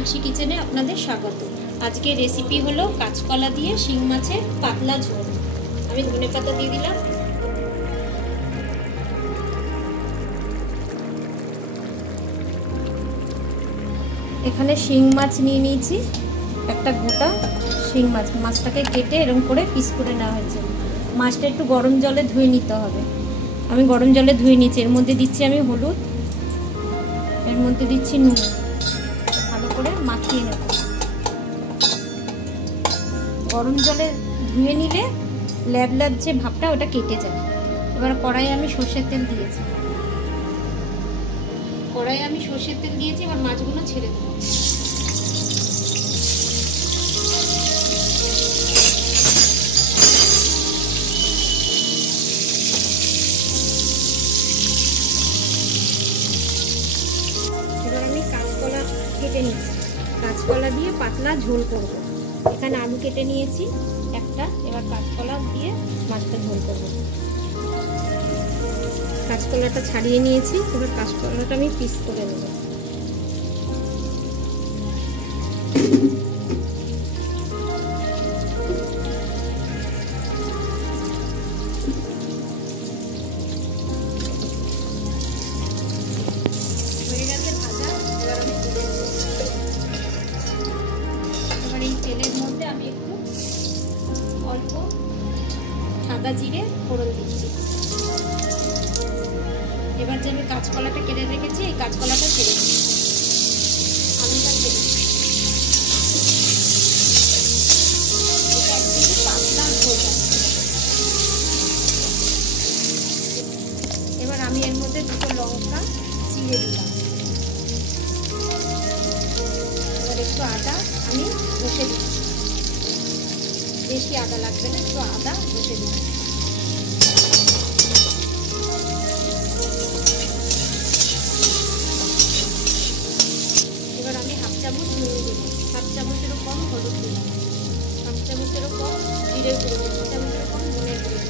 মীনাক্ষী কিচেনে আপনাদের স্বাগত। আজকে রেসিপি হলো কাঁচকলা দিয়ে শিং মাছের পাতলা ঝোল। আমি ধনেপাতা দিয়ে দিলাম। এখানে শিং মাছ নিয়ে নিয়েছি, একটা গোটা শিং মাছ। মাছটাকে কেটে এরকম করে পিস করে নেওয়া হয়েছে। মাছটা একটু গরম জলে ধুয়ে নিতে হবে। আমি গরম জলে ধুয়ে নিয়েছি। এর মধ্যে দিচ্ছি আমি হলুদ, এর মধ্যে দিচ্ছি নুন। ভালো করে মাখিয়ে নেব। গরম জলে ধুয়ে নিলে ল্যাব ল্যাব যে ভাবটা ওটা কেটে যায়। এবার কড়াইয়ে আমি সর্ষের তেল দিয়েছি। এবার মাছগুলো ছেড়ে দেবো। এবার আমি কাঁচকলা কেটে নিচ্ছি। কাঁচকলা দিয়ে পাতলা ঝোল করব। এখানে আলু কেটে নিয়েছি একটা। এবার কাঁচকলা দিয়ে মাছটা ঝোল করব। কাঁচকলাটা ছাড়িয়ে নিয়েছি। এবার কাঁচকলাটা আমি পিস করে নেব। হয়ে গেছে ভাজা। এবার আমি তুলে নেব। এবার এই তেলের মধ্যে আমি একটু অল্প সাদা জিরে ফোড়ন দিচ্ছি। এবার যে আমি কাঁচকলাটা কেটে রেখেছি, এই কাঁচকলাটা ছেড়ে দিচ্ছি। আলুটা ছেড়ে দিচ্ছি। এটা একটু পাতলা ঝোল। এবার আমি এর মধ্যে দুটো লঙ্কা চিড়ে দিলাম। এবার একটু আদা আমি ঘষে দিচ্ছি। বেশি আদা লাগবে না, একটু আদা ঘষে দিচ্ছি। এবার আমি হাফ চামচ নুন দেব, হাফ চামচেরও কম হলুদ দিলাম, হাফ চামচেরও কম জিরে গুঁড়ো, হাফ চামচেরও কম ধনে গুঁড়ো,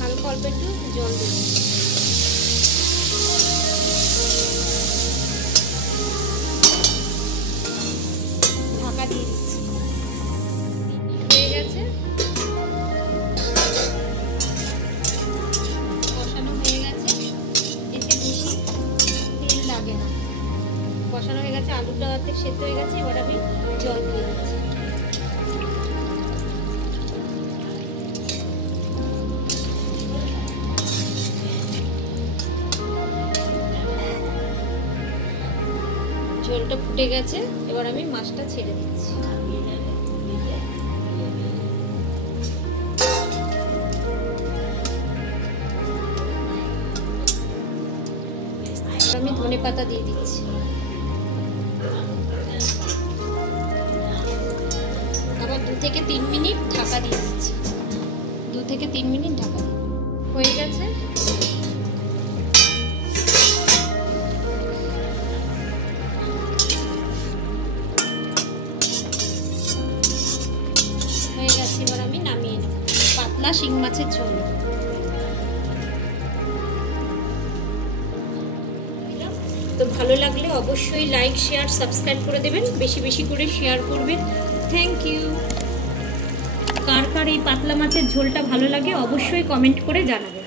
হালকা অল্প একটু জল দেব। ঢাকা দিয়ে দিচ্ছি। হয়ে গেছে, কষানো হয়ে গেছে। এতে বেশি তেল লাগে না। কষানো হয়ে গেছে, আলুটা অর্ধেক সেদ্ধ হয়ে গেছে। এবার আমি জল দিয়ে দিচ্ছি। ঝোলটা ফুটে গেছে। এবার আমি মাছটা ছেড়ে দিচ্ছি। আমি ধনেপাতা দিয়ে দিচ্ছি। আবার 2 থেকে 3 মিনিট ঢাকা দিয়ে দিচ্ছি। 2 থেকে 3 মিনিট ঢাকা দিয়ে হয়ে গেছে। এবার আমি নামিয়ে নেব। পাতলা শিং মাছের ঝোল। তো ভালো লাগলে অবশ্যই লাইক, শেয়ার, সাবস্ক্রাইব করে দেবেন। বেশি বেশি করে শেয়ার করবেন। Thank you. কার কার এই পাতলা মাছের ঝোলটা ভালো লাগে অবশ্যই কমেন্ট করে জানাবেন।